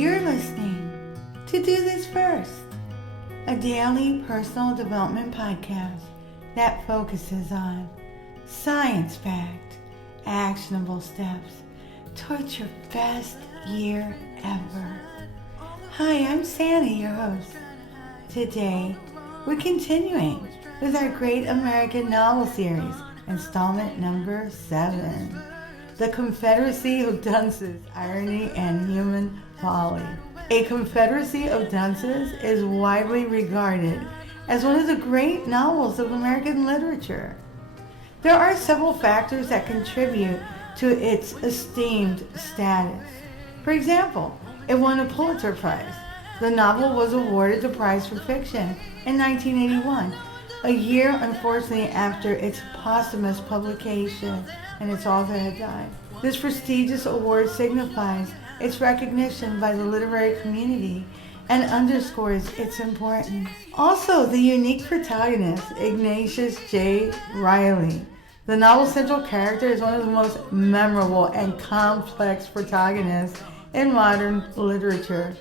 You're listening to Do This First, a daily personal development podcast that focuses on science-backed, actionable steps towards your best year ever. Hi, I'm Sandy, your host. Today, we're continuing with our Great American Novel Series, installment number 7, The Confederacy of Dunces, Irony and Human Folly. A Confederacy of Dunces is widely regarded as one of the great novels of American literature. There are several factors that contribute to its esteemed status. For example, it won a Pulitzer Prize. The novel was awarded the prize for fiction in 1981, a year unfortunately after its posthumous publication and its author had died. This prestigious award signifies its recognition by the literary community and underscores its importance. Also, the unique protagonist, Ignatius J. Reilly. The novel's central character is one of the most memorable and complex protagonists in modern literature.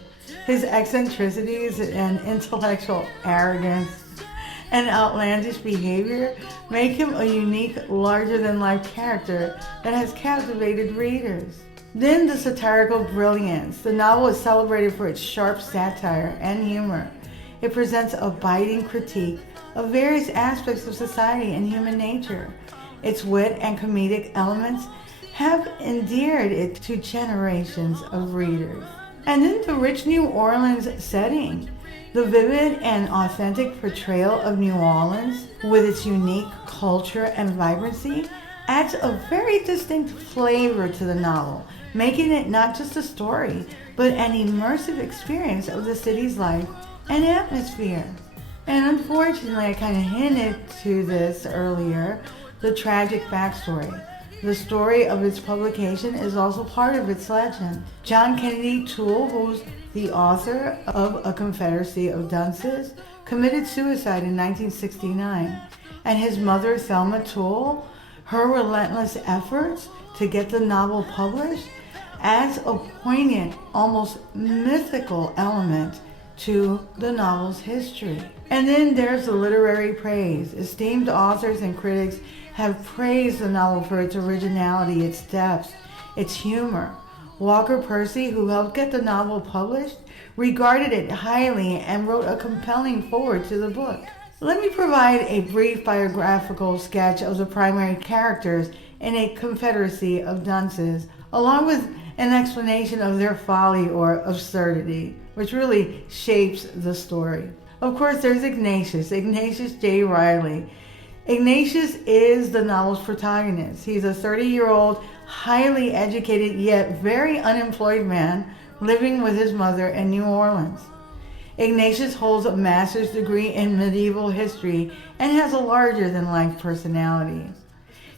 His eccentricities and intellectual arrogance and outlandish behavior make him a unique, larger-than-life character that has captivated readers. Then the satirical brilliance. The novel is celebrated for its sharp satire and humor. It presents a biting critique of various aspects of society and human nature. Its wit and comedic elements have endeared it to generations of readers. And then the rich New Orleans setting. The vivid and authentic portrayal of New Orleans, with its unique culture and vibrancy, adds a very distinct flavor to the novel, making it not just a story, but an immersive experience of the city's life and atmosphere. And unfortunately, I kind of hinted to this earlier, the tragic backstory. The story of its publication is also part of its legend. John Kennedy Toole, who's the author of A Confederacy of Dunces, committed suicide in 1969, and his mother, Thelma Toole, her relentless efforts to get the novel published adds a poignant, almost mythical element to the novel's history. And then there's the literary praise. Esteemed authors and critics have praised the novel for its originality, its depth, its humor. Walker Percy, who helped get the novel published, regarded it highly and wrote a compelling foreword to the book. Let me provide a brief biographical sketch of the primary characters in A Confederacy of Dunces, along with an explanation of their folly or absurdity, which really shapes the story. Of course, there's Ignatius J. Reilly. Ignatius is the novel's protagonist. He's a 30-year-old, highly educated yet very unemployed man living with his mother in New Orleans. Ignatius holds a master's degree in medieval history and has a larger-than-life personality.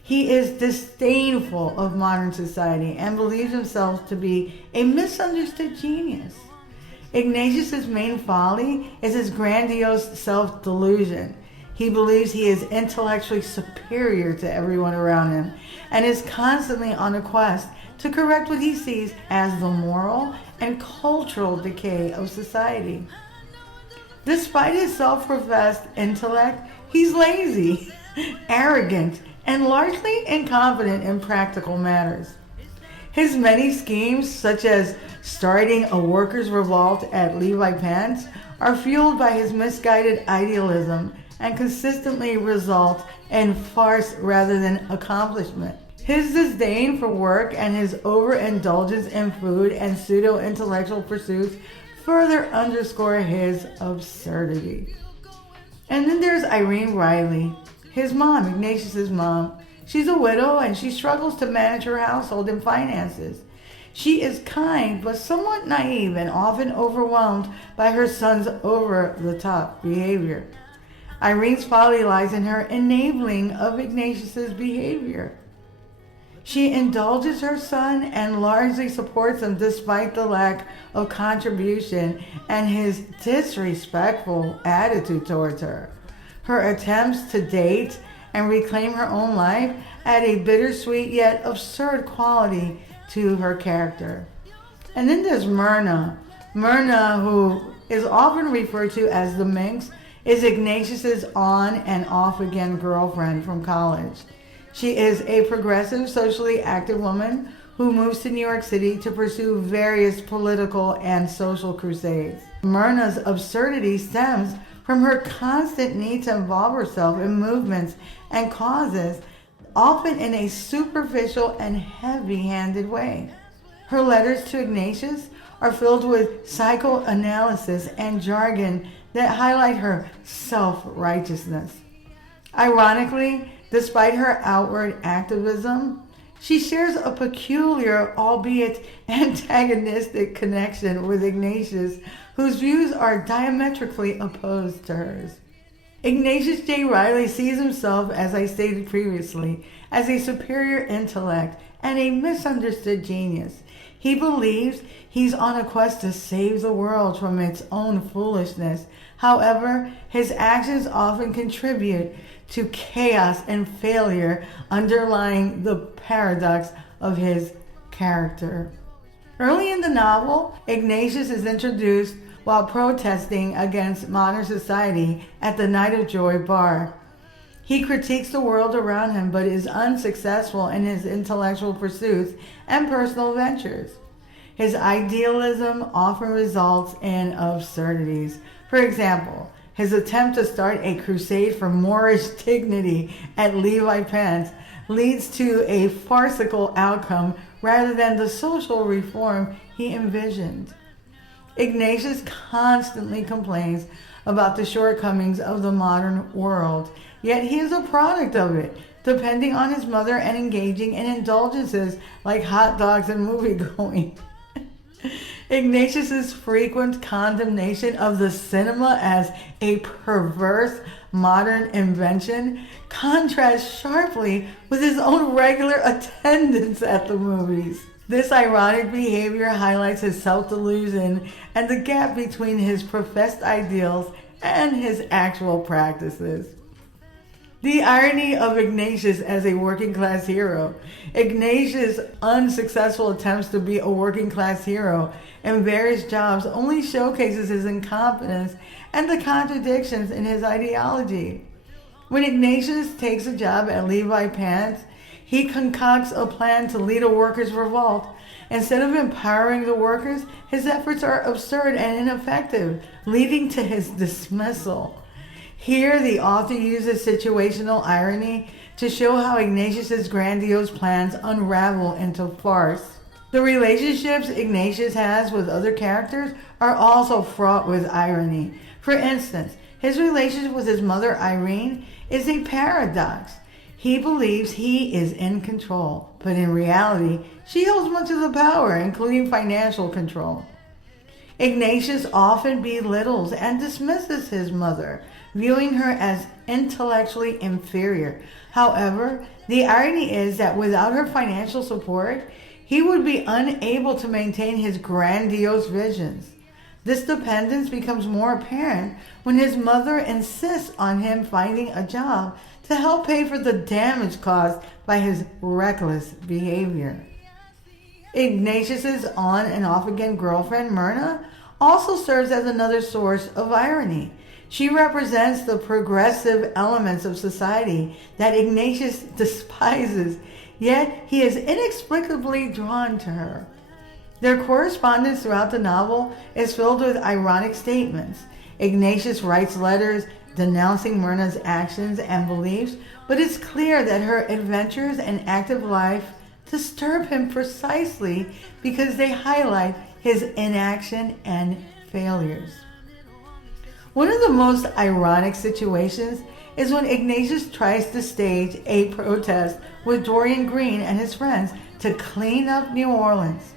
He is disdainful of modern society and believes himself to be a misunderstood genius. Ignatius's main folly is his grandiose self-delusion. He believes he is intellectually superior to everyone around him and is constantly on a quest to correct what he sees as the moral and cultural decay of society. Despite his self-professed intellect, he's lazy, arrogant, and largely incompetent in practical matters. His many schemes, such as starting a workers' revolt at Levi Penn's, are fueled by his misguided idealism and consistently result in farce rather than accomplishment. His disdain for work and his overindulgence in food and pseudo-intellectual pursuits further underscore his absurdity. And then there's Irene Reilly, his mom, Ignatius's mom. She's a widow and she struggles to manage her household and finances. She is kind but somewhat naive and often overwhelmed by her son's over-the-top behavior. Irene's folly lies in her enabling of Ignatius's behavior. She indulges her son and largely supports him despite the lack of contribution and his disrespectful attitude towards her. Her attempts to date and reclaim her own life add a bittersweet yet absurd quality to her character. And then there's Myrna, Myrna, who is often referred to as the Minx, is Ignatius's on and off again girlfriend from college. She is a progressive, socially active woman who moves to New York City to pursue various political and social crusades. Myrna's absurdity stems from her constant need to involve herself in movements and causes, often in a superficial and heavy-handed way. Her letters to Ignatius are filled with psychoanalysis and jargon that highlight her self-righteousness. Ironically, despite her outward activism, she shares a peculiar, albeit antagonistic, connection with Ignatius, whose views are diametrically opposed to hers. Ignatius J. Reilly sees himself, as I stated previously, as a superior intellect and a misunderstood genius. He believes he's on a quest to save the world from its own foolishness. However, his actions often contribute to chaos and failure, underlying the paradox of his character. Early in the novel, Ignatius is introduced while protesting against modern society at the Night of Joy bar. He critiques the world around him but is unsuccessful in his intellectual pursuits and personal ventures. His idealism often results in absurdities. For example, his attempt to start a crusade for Moorish dignity at Levi Pants leads to a farcical outcome rather than the social reform he envisioned. Ignatius constantly complains about the shortcomings of the modern world, yet he is a product of it, depending on his mother and engaging in indulgences like hot dogs and movie-going. Ignatius's frequent condemnation of the cinema as a perverse modern invention contrasts sharply with his own regular attendance at the movies. This ironic behavior highlights his self-delusion and the gap between his professed ideals and his actual practices. The irony of Ignatius as a working-class hero. Ignatius' unsuccessful attempts to be a working-class hero in various jobs only showcases his incompetence and the contradictions in his ideology. When Ignatius takes a job at Levi Pants, he concocts a plan to lead a workers' revolt. Instead of empowering the workers, his efforts are absurd and ineffective, leading to his dismissal. Here, the author uses situational irony to show how Ignatius's grandiose plans unravel into farce. The relationships Ignatius has with other characters are also fraught with irony. For instance, his relationship with his mother, Irene, is a paradox. He believes he is in control, but in reality, she holds much of the power, including financial control. Ignatius often belittles and dismisses his mother, viewing her as intellectually inferior. However, the irony is that without her financial support, he would be unable to maintain his grandiose visions. This dependence becomes more apparent when his mother insists on him finding a job to help pay for the damage caused by his reckless behavior. Ignatius's on and off again girlfriend, Myrna, also serves as another source of irony. She represents the progressive elements of society that Ignatius despises, yet he is inexplicably drawn to her. Their correspondence throughout the novel is filled with ironic statements. Ignatius writes letters denouncing Myrna's actions and beliefs, but it's clear that her adventures and active life disturb him precisely because they highlight his inaction and failures. One of the most ironic situations is when Ignatius tries to stage a protest with Dorian Green and his friends to clean up New Orleans.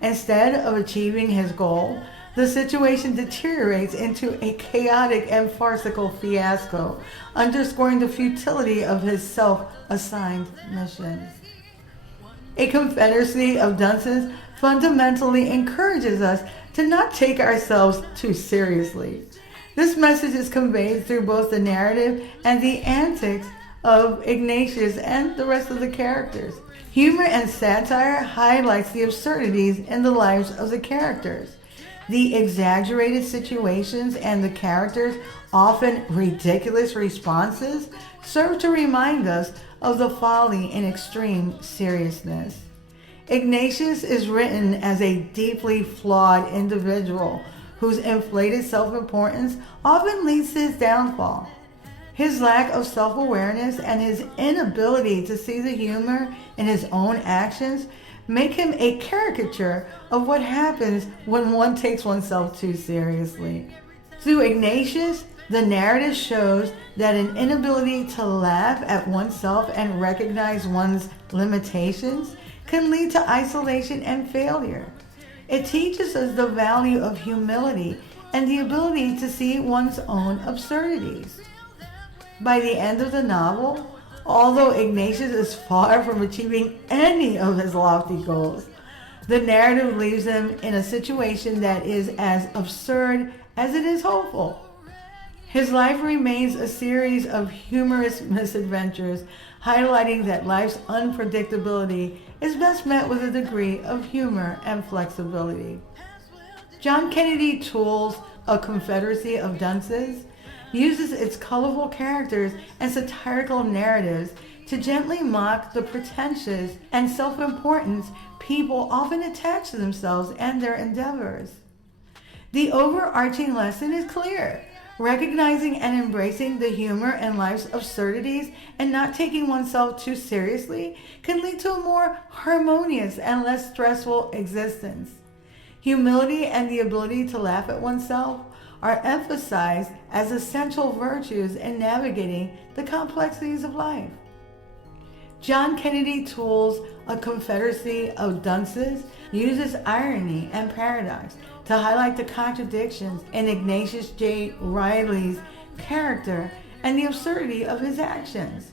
Instead of achieving his goal, the situation deteriorates into a chaotic and farcical fiasco, underscoring the futility of his self-assigned missions. A Confederacy of Dunces fundamentally encourages us to not take ourselves too seriously. This message is conveyed through both the narrative and the antics of Ignatius and the rest of the characters. Humor and satire highlights the absurdities in the lives of the characters. The exaggerated situations and the characters' often ridiculous responses serve to remind us of the folly in extreme seriousness. Ignatius is written as a deeply flawed individual whose inflated self-importance often leads to his downfall. His lack of self-awareness and his inability to see the humor in his own actions make him a caricature of what happens when one takes oneself too seriously. Through Ignatius, the narrative shows that an inability to laugh at oneself and recognize one's limitations can lead to isolation and failure. It teaches us the value of humility and the ability to see one's own absurdities. By the end of the novel, although Ignatius is far from achieving any of his lofty goals, the narrative leaves him in a situation that is as absurd as it is hopeful. His life remains a series of humorous misadventures, highlighting that life's unpredictability is best met with a degree of humor and flexibility. John Kennedy Toole's A Confederacy of Dunces uses its colorful characters and satirical narratives to gently mock the pretentious and self-importance people often attach to themselves and their endeavors. The overarching lesson is clear. Recognizing and embracing the humor in life's absurdities and not taking oneself too seriously can lead to a more harmonious and less stressful existence. Humility and the ability to laugh at oneself are emphasized as essential virtues in navigating the complexities of life. John Kennedy Toole's A Confederacy of Dunces uses irony and paradox to highlight the contradictions in Ignatius J. Reilly's character and the absurdity of his actions.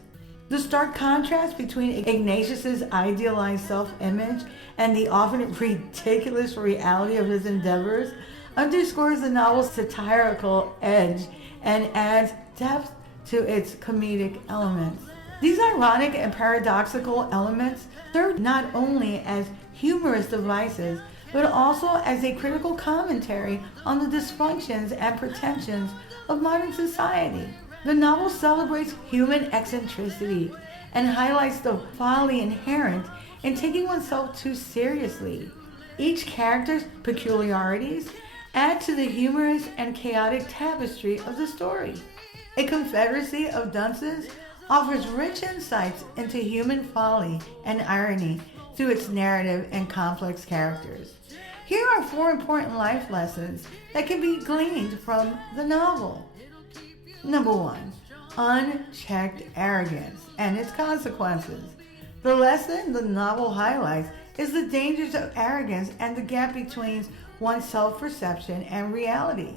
The stark contrast between Ignatius's idealized self-image and the often ridiculous reality of his endeavors underscores the novel's satirical edge and adds depth to its comedic elements. These ironic and paradoxical elements serve not only as humorous devices, but also as a critical commentary on the dysfunctions and pretensions of modern society. The novel celebrates human eccentricity and highlights the folly inherent in taking oneself too seriously. Each character's peculiarities add to the humorous and chaotic tapestry of the story. A Confederacy of Dunces offers rich insights into human folly and irony through its narrative and complex characters. Here are 4 important life lessons that can be gleaned from the novel. Number 1, unchecked arrogance and its consequences. The lesson the novel highlights is the dangers of arrogance and the gap between one's self-perception and reality.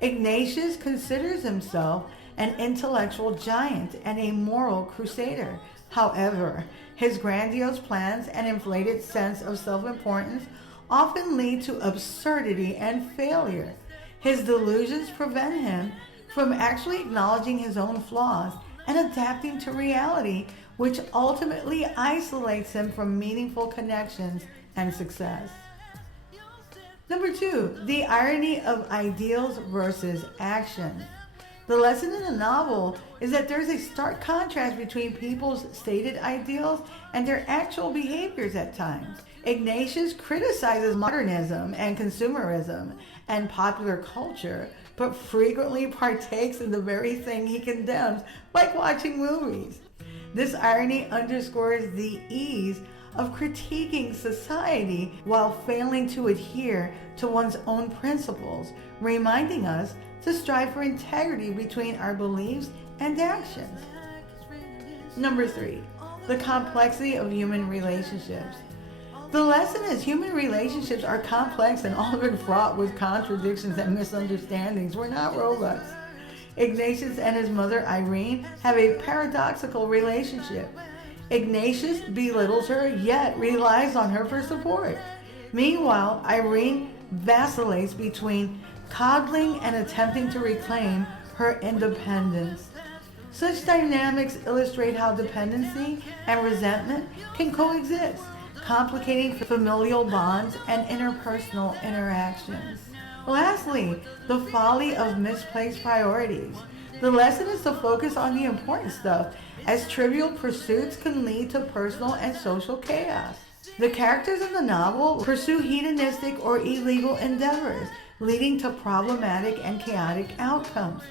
Ignatius considers himself an intellectual giant and a moral crusader. However, his grandiose plans and inflated sense of self-importance often lead to absurdity and failure. His delusions prevent him from actually acknowledging his own flaws and adapting to reality, which ultimately isolates him from meaningful connections and success. Number 2, the irony of ideals versus action. The lesson in the novel is that there's a stark contrast between people's stated ideals and their actual behaviors at times. Ignatius criticizes modernism and consumerism and popular culture, but frequently partakes in the very thing he condemns, like watching movies. This irony underscores the ease of critiquing society while failing to adhere to one's own principles, reminding us to strive for integrity between our beliefs and actions. Number 3, the complexity of human relationships. The lesson is human relationships are complex and often fraught with contradictions and misunderstandings. We're not robots. Ignatius and his mother Irene have a paradoxical relationship. Ignatius belittles her, yet relies on her for support. Meanwhile, Irene vacillates between coddling and attempting to reclaim her independence. Such dynamics illustrate how dependency and resentment can coexist, complicating familial bonds and interpersonal interactions. Lastly, the folly of misplaced priorities. The lesson is to focus on the important stuff, as trivial pursuits can lead to personal and social chaos. The characters in the novel pursue hedonistic or illegal endeavors, leading to problematic and chaotic outcomes.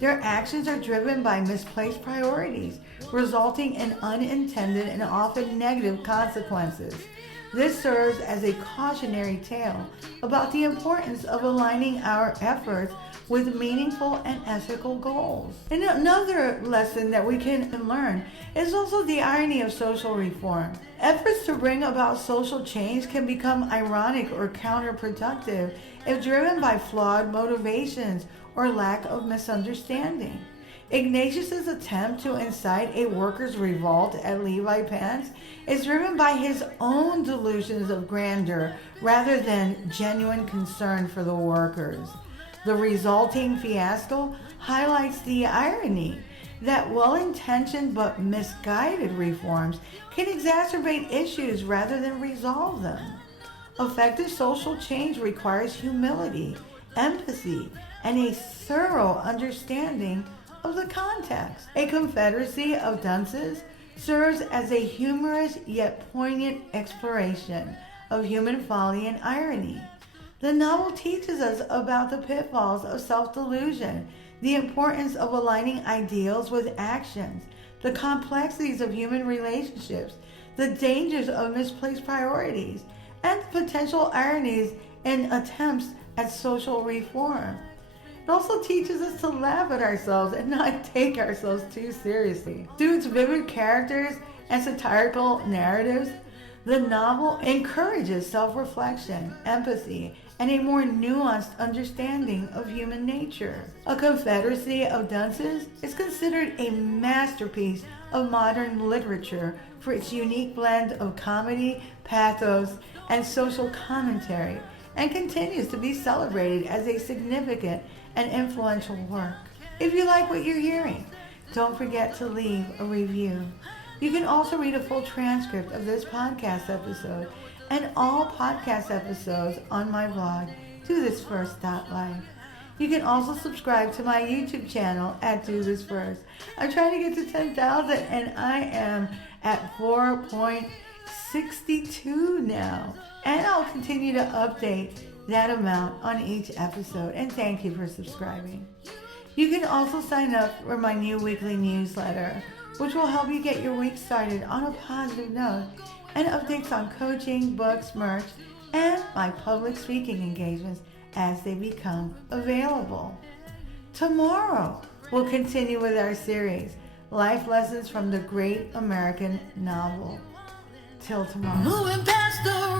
Their actions are driven by misplaced priorities, resulting in unintended and often negative consequences. This serves as a cautionary tale about the importance of aligning our efforts with meaningful and ethical goals. And another lesson that we can learn is also the irony of social reform. Efforts to bring about social change can become ironic or counterproductive if driven by flawed motivations or lack of misunderstanding. Ignatius's attempt to incite a workers' revolt at Levi Pants is driven by his own delusions of grandeur rather than genuine concern for the workers. The resulting fiasco highlights the irony that well-intentioned but misguided reforms can exacerbate issues rather than resolve them. Effective social change requires humility, empathy, and a thorough understanding of the context. A Confederacy of Dunces serves as a humorous yet poignant exploration of human folly and irony. The novel teaches us about the pitfalls of self-delusion, the importance of aligning ideals with actions, the complexities of human relationships, the dangers of misplaced priorities, and the potential ironies in attempts at social reform. It also teaches us to laugh at ourselves and not take ourselves too seriously. Through its vivid characters and satirical narratives, the novel encourages self-reflection, empathy, and a more nuanced understanding of human nature. A Confederacy of Dunces is considered a masterpiece of modern literature for its unique blend of comedy, pathos, and social commentary, and continues to be celebrated as a significant and influential work. If you like what you're hearing, don't forget to leave a review. You can also read a full transcript of this podcast episode and all podcast episodes on my blog, DoThisFirst.life. You can also subscribe to my YouTube channel at Do This First. I'm trying to get to 10,000 and I am at 4.62 now. And I'll continue to update that amount on each episode. And thank you for subscribing. You can also sign up for my new weekly newsletter, which will help you get your week started on a positive note, and updates on coaching, books, merch, and my public speaking engagements as they become available. Tomorrow, we'll continue with our series, Life Lessons from the Great American Novel. Till tomorrow. Moving past the